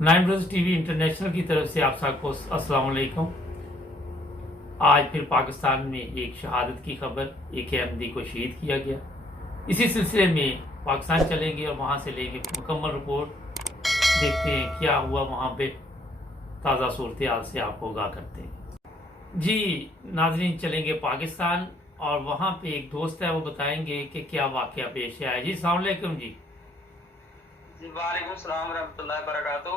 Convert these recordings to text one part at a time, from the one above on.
Nine रोज TV international की तरफ से आप सबको अस्सलाम वालेकुम। आज फिर पाकिस्तान में एक शहादत की खबर, एक अहमदी को शहीद किया गया। इसी सिलसिले में पाकिस्तान चलेंगे और वहां से लेंगे मुकम्मल रिपोर्ट, देखते हैं क्या हुआ वहां पे। ताज़ा सूरत हाल से आपको आगाह करते हैं। जी नाजरीन, चलेंगे पाकिस्तान और वहां पे एक दोस्त है, वो बताएंगे कि क्या वाकया पेश आया। जी अस्सलाम वालेकुम। जी वालेकुम सलाम रहमतुल्लाहि बरकातहू।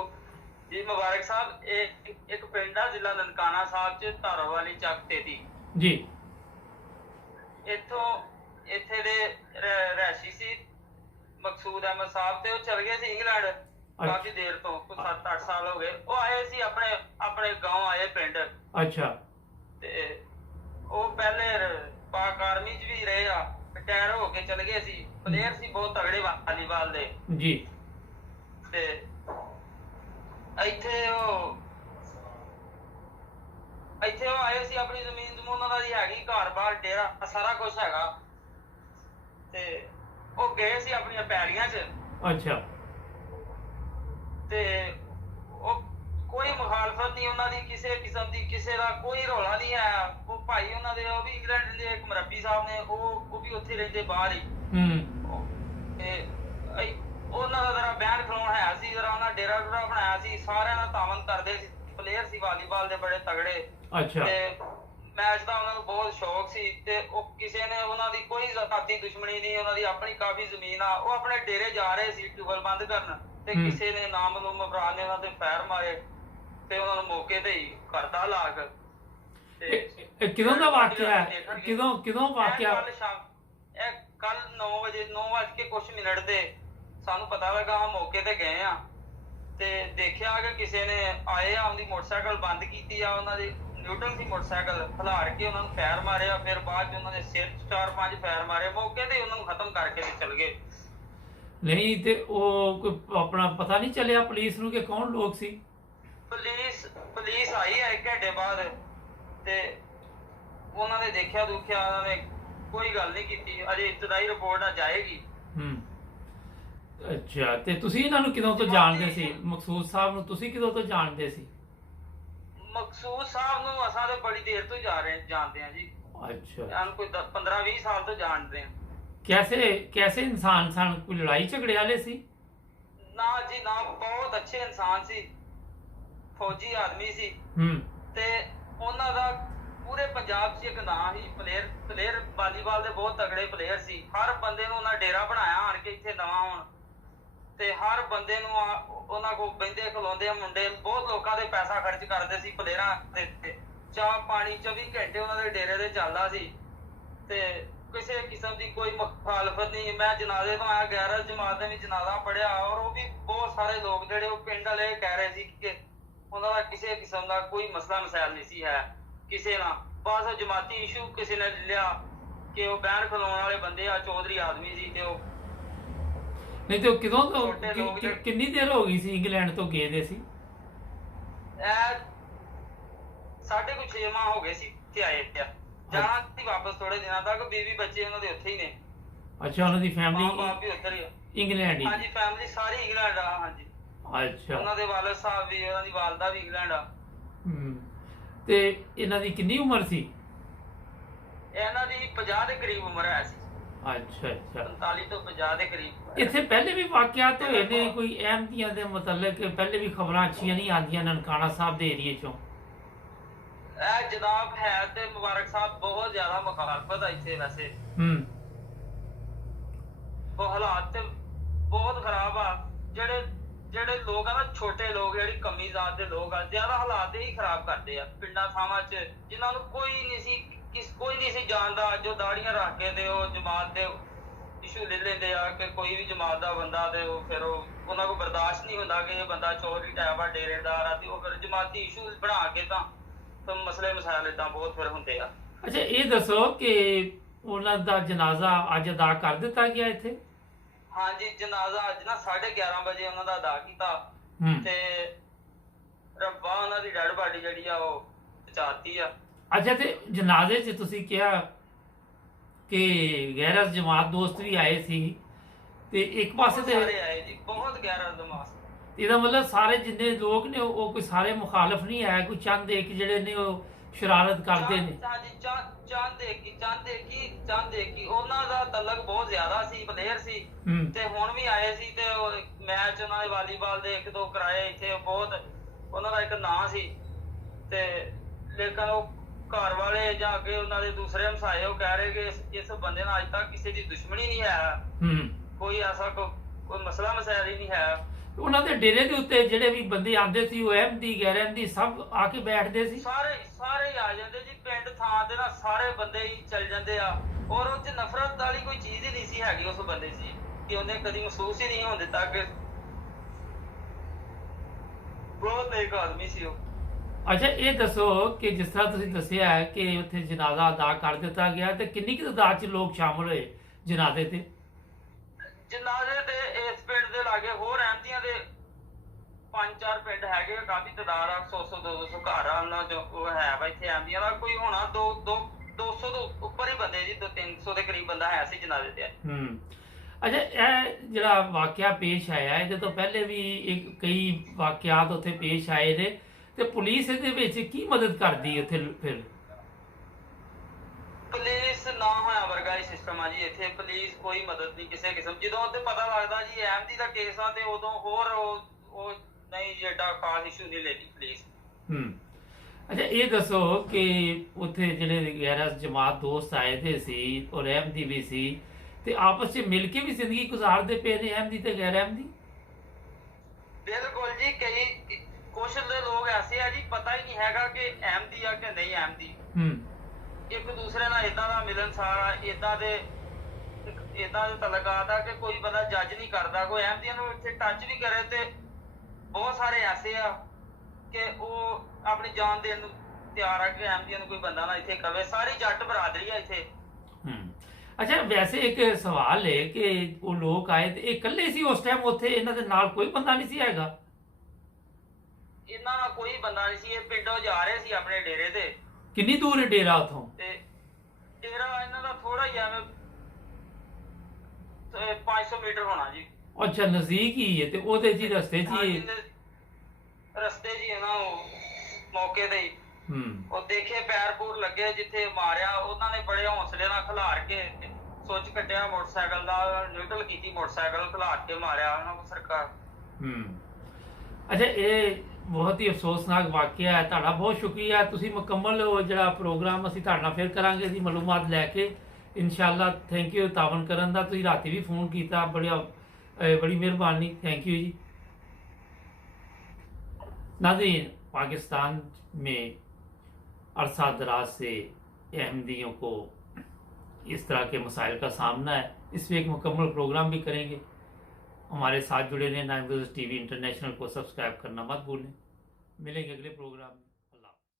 जी मुबारक साहब, एक पिंड है जिला ननकाना साहब च धारा वाली ਚੱਕ तेती जी ਇੱਥੋਂ ਇੱਥੇ ਦੇ ਰਹਿਸ਼ੀ ਸੀ ਮਕਸੂਦ ਅਹਿਮਦ ਸਾਹਿਬ ਤੇ ਉਹ ਚਲ ਗਏ ਸੀ ਇੰਗਲੈਂਡ ਕਾਫੀ ਦੇਰ ਤੋਂ, ਕੋਈ 7-8 ਸਾਲ ਹੋ ਗਏ। ਉਹ ਆਏ ਸੀ ਆਪਣੇ ਆਪਣੇ ਗਾਂव ਆਏ ਪਿੰਡ। अच्छा ਤੇ ਉਹ ਪਹਿਲੇ ਪਾਕ ਆਰਮੀ 'ਚ ਵੀ ਰਹੇ ਆ, ਰਿਟਾਇਰ ਹੋ ਕੇ ਚਲ ਗਏ ਸੀ। ਪਲੇਅਰ ਸੀ ਬਹੁਤ ਤਗੜੇ ਵਾਲੀਬਾਲ ਦੇ। जी ਤੇ ਇੱਥੇ ਉਹ ਆਏ ਸੀ, ਆਪਣੀ ਜ਼ਮੀਨ ਜਮੂਨ ਉਹਨਾਂ ਦੀ ਹੈਗੀ, ਘਰ-ਬਾਰ ਡੇਰਾ ਸਾਰਾ ਕੁਝ ਹੈਗਾ। ਤੇ ਉਹ ਗਏ ਸੀ ਆਪਣੀਆਂ ਪੈਲੀਆਂ 'ਚ। अच्छा ਤੇ ਉਹ ਕੋਈ ਮੁਖਾਲਫਤ ਨਹੀਂ ਉਹਨਾਂ ਦੀ ਕਿਸੇ ਕਿਸਮ ਦੀ, ਕਿਸੇ ਦਾ ਕੋਈ ਰੌਲਾ ਨਹੀਂ ਆਇਆ। ਉਹ ਭਾਈ ਉਹਨਾਂ ਦੇ, ਉਹ ਵੀ ਇੰਗਲੈਂਡ ਦੇ ਇੱਕ ਮੁਰੱਬੀ ਸਾਹਿਬ ਨੇ, ਉਹ ਵੀ ਉੱਥੇ ਰਹਿੰਦੇ ਬਾਹਰ ਹੀ। ਤੇ ਉਹਨਾਂ ਦਾ ਜ਼ਰਾ ਬਹਿਣ ਖਲੋਣ ਹੈ ਸੀ, ਜ਼ਰਾ ਉਹਨਾਂ ਡੇਰਾ ਡੂਰਾ ਬਣਾਇਆ ਸੀ, ਸਾਰਿਆਂ ਨਾਲ ਤਾਮਨ ਕਰਦੇ ਸੀ। ਪਲੇਅਰ ਸੀ ਵਾਲੀਬਾਲ ਦੇ ਬੜੇ ਤਗੜੇ। अच्छा ਤੇ ਮੈਚ ਦਾ ਉਹਨਾਂ ਨੂੰ ਬਹੁਤ ਸ਼ੌਕ ਸੀ। ਤੇ ਉਹ ਕਿਸੇ ਨੇ ਉਹਨਾਂ ਦੀ ਕੋਈ ਜ਼ਾਤੀ ਦੁਸ਼ਮਣੀ ਨਹੀਂ, ਉਹਨਾਂ ਦੀ ਆਪਣੀ ਕਾਫੀ ਜ਼ਮੀਨ ਆ। ਉਹ ਆਪਣੇ ਡੇਰੇ ਜਾ ਰਹੇ ਸੀ ਟਿਊਬਲ ਬੰਦ ਕਰਨ, ਤੇ ਕਿਸੇ ਨੇ ਨਾਮਲੂਮ ਅਫਰਾਦ ਨੇ ਉਹਨਾਂ ਤੇ ਫਾਇਰ ਮਾਰੇ ਤੇ ਉਹਨਾਂ ਨੂੰ ਮੌਕੇ ਤੇ ਹੀ ਕਰਤਾ ਹਲਾਕ। ਤੇ ਕਿਦੋਂ ਦਾ ਵਾਕਿਆ ਹੈ? ਕਿਦੋਂ ਵਾਕਿਆ? ਇਹ ਕੱਲ 9 ਵਜੇ ਕੁਛ ਮਿੰਟ ਤੇ ਸਾਨੂੰ ਪਤਾ ਲੱਗਾ। हम ਮੌਕੇ ਤੇ ਗਏ ਆ ਤੇ ਦੇਖਿਆ ਕਿ ਕਿਸੇ ਨੇ ਆਏ ਆ, ਉਹਦੀ ਮੋਟਰਸਾਈਕਲ ਬੰਦ ਕੀਤੀ ਆ, ਉਹਨਾਂ ਦੀ ਨਿਊਟਨ ਸੀ ਮੋਟਰਸਾਈਕਲ, ਖਿਲਾਰ ਕੇ ਉਹਨਾਂ ਨੂੰ ਫਾਇਰ ਮਾਰਿਆ। ਫਿਰ ਬਾਅਦ ਚ ਉਹਨਾਂ ਦੇ ਸਿਰ 4-5 ਫਾਇਰ ਮਾਰੇ, ਮੌਕੇ ਤੇ ਉਹਨਾਂ ਨੂੰ ਖਤਮ ਕਰਕੇ ਤੇ ਚਲ ਗਏ। नहीं ते वो कोई अपना पता नहीं चलिया पुलिस ਨੂੰ ਕਿ ਕੌਣ ਲੋਕ ਸੀ? ਪੁਲਿਸ ਆਈ ਹੈ 1 ਘੰਟੇ ਬਾਅਦ ਤੇ ਉਹਨਾਂ ਨੇ ਦੇਖਿਆ ਦੁਖਿਆ, ਉਹਨਾਂ ਨੇ ਕੋਈ ਗੱਲ ਨਹੀਂ ਕੀਤੀ। ਅਜੇ ਇਬਤਦਾਈ ਰਿਪੋਰਟ ਆ ਜਾਏਗੀ। ਅੱਛਾ, ਤੇ ਤੁਸੀਂ ਇਹਨਾਂ ਨੂੰ ਕਿਦੋਂ ਤੋਂ ਜਾਣਦੇ ਸੀ? ਮਕਸੂਦ ਸਾਹਿਬ ਨੂੰ ਤੁਸੀਂ ਕਿਦੋਂ ਤੋਂ ਜਾਣਦੇ ਸੀ? ਮਕਸੂਦ ਸਾਹਿਬ ਨੂੰ ਅਸਾਂ ਤੇ ਬੜੀ ਦੇਰ ਤੋਂ ਜਾਣਦੇ ਆ ਜੀ। अच्छा, ਸਾਨੂੰ ਕੋਈ 15-20 ਸਾਲ ਤੋਂ ਜਾਣਦੇ ਆ। कैसे इंसान सन? कोई लड़ाई झगड़े वाले सी? ਨਾ ਜੀ ਨਾ, ਬਹੁਤ ਅੱਛੇ ਇਨਸਾਨ ਸੀ, ਫੌਜੀ ਆਦਮੀ ਸੀ। ਤੇ ਉਹਨਾਂ ਦਾ ਪੂਰੇ ਪੰਜਾਬ 'ਚ ਇੱਕ ਨਾਂ ਸੀ। ਪਲੇਅਰ ਵਾਲੀਬਾਲ ਦੇ ਬਹੁਤ ਤਗੜੇ ਪਲੇਅਰ ਸੀ। ਹਰ ਬੰਦੇ ਨੂੰ ਉਹਨਾਂ ਡੇਰਾ ਬਣਾਇਆ ਆਣ ਕੇ ਇੱਥੇ ਨਵਾਂ ਹੁਣ। ਤੇ ਹਰ ਬੰਦੇ ਨੂੰ ਉਹਨਾਂ ਕੋਲ ਬਹਿੰਦੇ ਖਲੋਂਦੇ ਆ ਮੁੰਡੇ। ਬਹੁਤ ਲੋਕਾਂ ਦੇ ਪੈਸਾ ਖਰਚ ਕਰਦੇ ਸੀ ਪਲੇਅਰਾਂ ਦੇ ਉੱਤੇ। ਚਾਹ ਪਾਣੀ 24 ਘੰਟੇ ਉਹਨਾਂ ਦੇ ਡੇਰੇ ਦੇ ਚੱਲਦਾ ਸੀ। ਤੇ ਕਿਸੇ ਕਿਸਮ ਦੀ ਕੋਈ ਮੁਖਾਲਫਤ ਨਹੀਂ। ਮੈਂ ਜਨਾਜ਼ੇ ਤੋਂ ਆਇਆ, 11 ਜਮਾਤ ਦੇ ਵੀ ਜਨਾਜ਼ਾ ਪੜਿਆ, ਔਰ ਉਹ ਵੀ ਬਹੁਤ ਸਾਰੇ ਲੋਕ ਜਿਹੜੇ ਉਹ ਪਿੰਡ ਵਾਲੇ ਕਹਿ ਰਹੇ ਸੀ ਕਿ ਉਹਨਾਂ ਦਾ ਕਿਸੇ ਕਿਸਮ ਦਾ ਕੋਈ ਮਸਲਾ ਮਸਾਇਲ ਨਹੀਂ ਸੀ ਹੈ ਕਿਸੇ ਨਾਲ। ਬਸ ਜਮਾਤੀ ਇਸ਼ੂ ਕਿਸੇ ਨੇ ਲਿਆ ਕਿ ਉਹ ਬਹਿਣ ਖਲੋਣ ਵਾਲੇ ਬੰਦੇ ਆ, ਚੌਧਰੀ ਆਦਮੀ ਸੀ। ਤੇ ਉਹ ਨਹੀਂ ਤੇ ਕਿਦੋਂ ਤੋਂ ਕਿੰਨੀ ਦੇਰ ਹੋ ਗਈ ਸੀ ਇੰਗਲੈਂਡ ਤੋਂ ਗਏ ਦੇ ਸੀ? ਇਹ 6.5 ਮਾਹ ਹੋ ਗਏ ਸੀ ਇੱਥੇ ਆਏ ਆ। ਜਾਣਾ ਸੀ ਵਾਪਸ ਥੋੜੇ ਦਿਨਾਂ ਤੱਕ। ਬੀਵੀ ਬੱਚੇ ਉਹਨਾਂ ਦੇ ਉੱਥੇ ਹੀ ਨੇ। ਅੱਛਾ, ਉਹਨਾਂ ਦੀ ਫੈਮਿਲੀ ਬਾਪ ਵੀ ਉੱਧਰ ਹੀ ਆ। ਇੰਗਲੈਂਡ ਹੀ? ਹਾਂਜੀ, ਫੈਮਿਲੀ ਸਾਰੀ ਇੰਗਲੈਂਡ ਆ। ਹਾਂਜੀ, ਅੱਛਾ, ਉਹਨਾਂ ਦੇ ਵਾਲਦ ਸਾਹਿਬ ਵੀ, ਉਹਨਾਂ ਦੀ ਵਾਲਦਾ ਵੀ ਇੰਗਲੈਂਡ ਆ। ਤੇ ਇਹਨਾਂ ਦੀ ਕਿੰਨੀ ਉਮਰ ਸੀ? ਇਹਨਾਂ ਦੀ 50 ਦੇ ਕਰੀਬ ਉਮਰ ਹੈ ਸੀ। ਅੱਛਾ ਅੱਛਾ, 45 ਤੋਂ 50 ਦੇ ਕਰੀਬ। ਇੱਥੇ ਪਹਿਲੇ ਵੀ ਵਾਕਿਆਤ ਹੋਏ ਨੇ ਕੋਈ ਅਹਿਮਦੀਆਂ ਦੇ ਮੁਤਲਕ? ਪਹਿਲੇ ਵੀ ਖਬਰਾਂ ਅੱਛੀਆਂ ਨਹੀਂ ਆਉਂਦੀਆਂ ਨਨਕਾਣਾ ਸਾਹਿਬ ਦੇ ਏਰੀਏ ਚੋਂ? ਇਹ ਜਨਾਬ ਹੈ ਤੇ ਮੁਬਾਰਕ ਸਾਹਿਬ ਬਹੁਤ ਜ਼ਿਆਦਾ ਮੁਖਾਲਫਤ ਆ ਇੱਥੇ ਵੈਸੇ। ਉਹ ਹਾਲਾਤ ਤੇ ਬਹੁਤ ਖਰਾਬ ਆ। ਜਿਹੜੇ ਲੋਕ ਆ ਨਾ, ਛੋਟੇ ਲੋਕ, ਜਿਹੜੀ ਕਮੀ ਜ਼ਾਤ ਦੇ ਲੋਕ ਆ, ਜ਼ਿਆਦਾ ਹਾਲਾਤ ਹੀ ਖਰਾਬ ਕਰਦੇ ਆ ਪਿੰਡਾਂ ਥਾਵਾਂ 'ਚ, ਜਿਨ੍ਹਾਂ ਨੂੰ ਕੋਈ ਨਹੀਂ ਸੀ ਜਾਣਦਾ। ਜੋ ਦਾੜੀਆਂ ਰੱਖ ਕੇ ਤੇ ਉਹ ਜਮਾਤ ਦੇ ਇਸ਼ੂ ਲੈ ਲੈਂਦੇ ਆ ਕਿ ਕੋਈ ਵੀ ਜਮਾਤ ਦਾ ਬੰਦਾ, ਤੇ ਉਹ ਫਿਰ ਉਹਨਾਂ ਕੋਲ ਬਰਦਾਸ਼ਤ ਨਹੀਂ ਹੁੰਦਾ ਕਿ ਇਹ ਬੰਦਾ ਚੋਰੀ ਟਾਈਪ ਆ, ਡੇਰੇਦਾਰ ਆ। ਤੇ ਉਹ ਫਿਰ ਜਮਾਤੀ ਇਸ਼ੂ ਬਣਾ ਕੇ ਤਾਂ ਮਸਲੇ ਮਸਾਇਲ ਏਦਾਂ ਬਹੁਤ ਫਿਰ ਹੁੰਦੇ ਆ। ਅੱਛਾ, ਇਹ ਦੱਸੋ ਕਿ ਉਹਨਾਂ ਦਾ ਜਨਾਜ਼ਾ ਅੱਜ ਅਦਾ ਕਰ ਦਿੱਤਾ ਗਿਆ ਇੱਥੇ? ਹਾਂਜੀ, ਜਨਾਜ਼ਾ ਅੱਜ ਨਾ 11:30 ਵਜੇ ਉਹਨਾਂ ਦਾ ਅਦਾ ਕੀਤਾ। ਤੇ ਰੱਬਾ ਉਹਨਾਂ ਦੀ ਡੈਡ ਬਾਡੀ ਜਿਹੜੀ ਆ ਉਹ ਪਹੁੰਚਾਤੀ ਆ। ਅੱਛਾ, ਤੇ ਜਨਾਜ਼ੇ 'ਚ ਤੁਸੀਂ ਕਿਹਾ ਕਿ ਗੈਰ ਜਮਾਤ ਦੋਸਤ ਵੀ ਆਏ ਸੀ, ਤੇ ਇੱਕ ਪਾਸੇ ਤੇ ਸਾਰੇ ਆਏ ਜੀ, ਬਹੁਤ 11 ਜਮਾਤ। ਇਹਦਾ ਮਤਲਬ ਸਾਰੇ ਜਿੰਨੇ ਲੋਕ ਨੇ ਉਹ ਕੋਈ ਸਾਰੇ ਮੁਖਾਲਫ ਨਹੀਂ ਹੈ, ਕੋਈ ਚੰਦ ਇੱਕ ਜਿਹੜੇ ਨੇ ਉਹ ਸ਼ਰਾਰਤ ਕਰਦੇ ਨੇ। ਹਾਂਜੀ, ਚੰਦ ਏਕੀ ਉਹਨਾਂ ਦਾ ਤਲਕ ਬਹੁਤ ਜ਼ਿਆਦਾ ਸੀ, ਪਲੇਅਰ ਸੀ ਤੇ ਹੁਣ ਵੀ ਆਏ ਸੀ ਤੇ ਮੈਚ ਉਹਨਾਂ ਦੇ ਵਾਲੀਬਾਲ ਦੇ 1-2 ਕਰਾਏ ਇੱਥੇ, ਬਹੁਤ ਉਹਨਾਂ ਦਾ ਇੱਕ ਨਾਂ ਸੀ। ਤੇ ਲੇਕਿਨ ਉਹ ਘਰ ਵਾਲੇ ਜਾਂ ਅੱਗੇ ਉਹਨਾਂ ਦੇ ਦੂਸਰੇ ਹਮਸਾਏ ਉਹ ਕਹਿ ਰਹੇ ਕਿ ਇਸ ਬੰਦੇ ਨਾਲ ਅੱਜ ਤੱਕ ਕਿਸੇ ਦੀ ਦੁਸ਼ਮਣੀ ਨਹੀਂ ਹੈ, ਕੋਈ ਐਸਾ ਕੋਈ ਮਸਲਾ ਮਸਾਇਲ ਹੀ ਨਹੀਂ ਹੈ। ਉਹਨਾਂ ਦੇ ਡੇਰੇ ਦੇ ਉੱਤੇ ਜਿਹੜੇ ਵੀ ਬੰਦੇ ਆਉਂਦੇ ਸੀ ਉਹ ਅਹਿਮਦੀ ਗੈਰ ਅਹਿਮਦੀ ਸਭ ਆ ਕੇ ਬੈਠਦੇ ਸੀ, ਸਾਰੇ ਹੀ ਆ ਜਾਂਦੇ ਜੀ। ਪਿੰਡ ਥਾਂ ਤੇ ਨਾ ਸਾਰੇ ਬੰਦੇ ਹੀ ਚੱਲ ਜਾਂਦੇ ਆ, ਔਰ ਉਹ 'ਚ ਨਫ਼ਰਤ ਵਾਲੀ ਕੋਈ ਚੀਜ਼ ਹੀ ਨਹੀਂ ਸੀ ਹੈਗੀ ਉਸ ਬੰਦੇ 'ਚ, ਕਿ ਉਹਨੇ ਕਦੀ ਮਹਿਸੂਸ ਹੀ ਨਹੀਂ ਹੋਣ ਦਿੱਤਾ ਕਿ ਬਹੁਤ ਨੇਕ ਆਦਮੀ ਸੀ ਉਹ। ਅੱਛਾ ਇਹ ਦੱਸੋ ਕਿ ਜਿਸ ਤਰ੍ਹਾਂ ਤੁਸੀਂ ਦੱਸਿਆ ਹੈ ਕਿ ਉੱਥੇ ਜਨਾਜ਼ਾ ਅਦਾ ਕਰ ਦਿੱਤਾ ਗਿਆ ਤੇ ਕਿੰਨੀ ਕੁ ਤਾਦਾਦ 'ਚ ਲੋਕ ਸ਼ਾਮਲ ਹੋਏ ਜਨਾਜ਼ੇ ਤੇ? ਜਨਾਜ਼ੇ ਤੇ ਇਸ ਪਿੰਡ ਦੇ ਲਾਗੇ ਹੋਰ ਅਹਿਮਦੀਆਂ ਦੇ 5-4 ਪਿੰਡ ਹੈਗੇ, ਕਾਫੀ ਤਾਦਾਦ ਆ, 100-200 ਘਰ ਆ ਉਹਨਾਂ 'ਚ ਉਹ ਹੈ ਵਾ ਇੱਥੇ ਅਹਿਮਦੀਆਂ ਦਾ। ਕੋਈ ਹੋਣਾ 200 ਤੋਂ ਉੱਪਰ ਹੀ ਬੰਦੇ ਜੀ, 300 ਦੇ ਕਰੀਬ ਬੰਦਾ ਹੈ ਸੀ ਜਨਾਜ਼ੇ ਤੇ। ਅੱਛਾ ਇਹ ਜਿਹੜਾ ਵਾਕਿਆ ਪੇਸ਼ ਆਇਆ ਇਹਦੇ ਤੋਂ ਪਹਿਲੇ ਵੀ ਕਈ ਵਾਕਿਆਤ ਉੱਥੇ ਪੇਸ਼ ਆਏ ਨੇ ਤੇ ਪੁਲਿਸ ਇਹਦੇ ਵਿੱਚ ਕੀ ਮਦਦ ਕਰਦੀ ਉੱਥੇ? ਫਿਰ ਪੁਲਿਸ ਨਾ ਹੋਇਆ ਵਰਗਾ ਹੀ ਸਿਸਟਮ ਆ ਜੀ ਇੱਥੇ, ਪੁਲਿਸ ਕੋਈ ਮਦਦ ਨਹੀਂ ਕਿਸੇ ਕਿਸਮ। ਜਦੋਂ ਤੇ ਪਤਾ ਲੱਗਦਾ ਜੀ ਅਹਿਮਦੀ ਦਾ ਕੇਸ ਆ ਤੇ ਉਦੋਂ ਹੋਰ ਉਹ ਨਹੀਂ ਜੀ ਏਡਾ ਖਾਸ ਇਸ਼ੂ ਨਹੀਂ ਲੈਂਦੀ ਪੁਲਿਸ। ਅੱਛਾ ਇਹ ਦੱਸੋ ਕਿ ਉੱਥੇ ਜਿਹੜੇ ਗੈਰ ਜਮਾਤ ਦੋਸਤ ਆਏ ਦੇ ਸੀ ਔਰ ਅਹਿਮਦੀ ਵੀ ਸੀ ਤੇ ਆਪਸ 'ਚ ਮਿਲ ਕੇ ਵੀ ਜ਼ਿੰਦਗੀ ਗੁਜ਼ਾਰਦੇ ਪਏ ਨੇ ਅਹਿਮਦੀ ਤੇ ਗੈਰ ਅਹਿਮਦੀ? ਬਿਲਕੁਲ ਜੀ, ਕਈ ਕੁਛ ਦੇ ਲੋਕ ਐਸੇ ਆ ਜੀ ਪਤਾ ਹੀ ਨਹੀਂ ਹੈਗਾ ਕਿ ਅਹਿਮਦੀ ਆ ਕਿ ਨਹੀਂ ਅਹਿਮਦੀ। ਇੱਕ ਦੂਸਰੇ ਨਾਲ ਇਦਾਂ ਦਾ ਮਿਲਣਸਾਰ ਆ, ਇਦਾਂ ਦੇ ਤਲਕਾਤ ਆ ਕਿ ਕੋਈ ਬੰਦਾ ਜੱਜ ਨਹੀਂ ਕਰਦਾ। ਕੋਈ ਅਹਿਮਦੀਆਂ ਨੂੰ ਇੱਥੇ ਟੱਚ ਵੀ ਕਰੇ ਤੇ ਬਹੁਤ ਸਾਰੇ ਐਸੇ ਆ ਕਿ ਉਹ ਆਪਣੀ ਜਾਨ ਦੇਣ ਨੂੰ ਤਿਆਰ ਆ ਕਿ ਅਹਿਮਦੀਆਂ ਨੂੰ ਕੋਈ ਬੰਦਾ ਨਾ ਇੱਥੇ ਕਵੇ। ਸਾਰੀ ਜੱਟ ਬਰਾਦਰੀ ਆ ਇੱਥੇ। ਅੱਛਾ ਵੈਸੇ ਇੱਕ ਸਵਾਲ ਹੈ ਕਿ ਉਹ ਲੋਕ ਆਏ ਤੇ ਇਹ ਇਕੱਲੇ ਸੀ ਉਸ ਟਾਈਮ ਉੱਥੇ, ਇਹਨਾਂ ਦੇ ਨਾਲ ਕੋਈ ਬੰਦਾ ਨਹੀਂ ਸੀ ਹੈਗਾ? ਇਹਨਾਂ ਨਾਲ ਕੋਈ ਬੰਦਾ ਨਹੀਂ ਸੀ, ਇਹ ਪਿੰਡੋਂ ਜਾ ਰਹੇ ਸੀ ਆਪਣੇ ਡੇਰੇ ਤੇ। ਕਿੰਨੀ ਦੂਰ ਹੈ ਡੇਰਾ ਉਥੋਂ? ਤੇ ਡੇਰਾ ਇਹਨਾਂ ਦਾ ਥੋੜਾ ਹੀ ਐਵੇਂ 500 ਮੀਟਰ ਹੋਣਾ ਜੀ। ਅੱਛਾ ਨਜ਼ਦੀਕ ਹੀ ਹੈ ਤੇ ਉਹਦੇ ਜੀ ਰਸਤੇ 'ਚ ਹੀ ਰਸਤੇ ਜੀ ਇਹਨਾਂ ਮੌਕੇ ਤੇ ਹੀ ਉਹ ਦੇਖੇ ਪੈਰ ਪੂਰ ਲੱਗੇ ਜਿੱਥੇ ਮਾਰਿਆ, ਉਹਨਾਂ ਨੇ ਬੜੇ ਹੌਸਲੇ ਨਾਲ ਖਿਲਾਰ ਕੇ ਸੁੱਚ ਕੱਟਿਆ ਮੋਟਰਸਾਈਕਲ ਦਾ, ਨਿਊਟਰਲ ਕੀਤੀ ਮੋਟਰਸਾਈਕਲ, ਖਿਲਾਰ ਕੇ ਮਾਰਿਆ ਉਹਨਾਂ ਨੂੰ ਸਰਕਾਰ। ਅੱਛਾ ਇਹ ਬਹੁਤ ਹੀ ਅਫਸੋਸਨਾਕ ਵਾਕਿਆ ਹੈ। ਤੁਹਾਡਾ ਬਹੁਤ ਸ਼ੁਕਰੀਆ, ਤੁਸੀਂ ਮੁਕੰਮਲ ਜਿਹੜਾ ਪ੍ਰੋਗਰਾਮ ਅਸੀਂ ਤੁਹਾਡੇ ਨਾਲ ਫਿਰ ਕਰਾਂਗੇ ਅਸੀਂ ਮਾਲੂਮਾਤ ਲੈ ਕੇ ਇਨਸ਼ਾਅੱਲਾ। ਥੈਂਕ ਯੂ ਤਾਵਨ ਕਰਨ ਦਾ, ਤੁਸੀਂ ਰਾਤੀ ਵੀ ਫੋਨ ਕੀਤਾ, बड़ी मेहरबानी, थैंक यू जी। नाज़रीन, पाकिस्तान में अरसा दराज से अहमदियों को इस तरह के मसाइल का सामना है, इस पर एक मुकम्मल प्रोग्राम भी करेंगे। हमारे साथ जुड़े रहें। 9 टीवी इंटरनेशनल को सब्सक्राइब करना मत भूलें। मिलेंगे अगले प्रोग्राम में।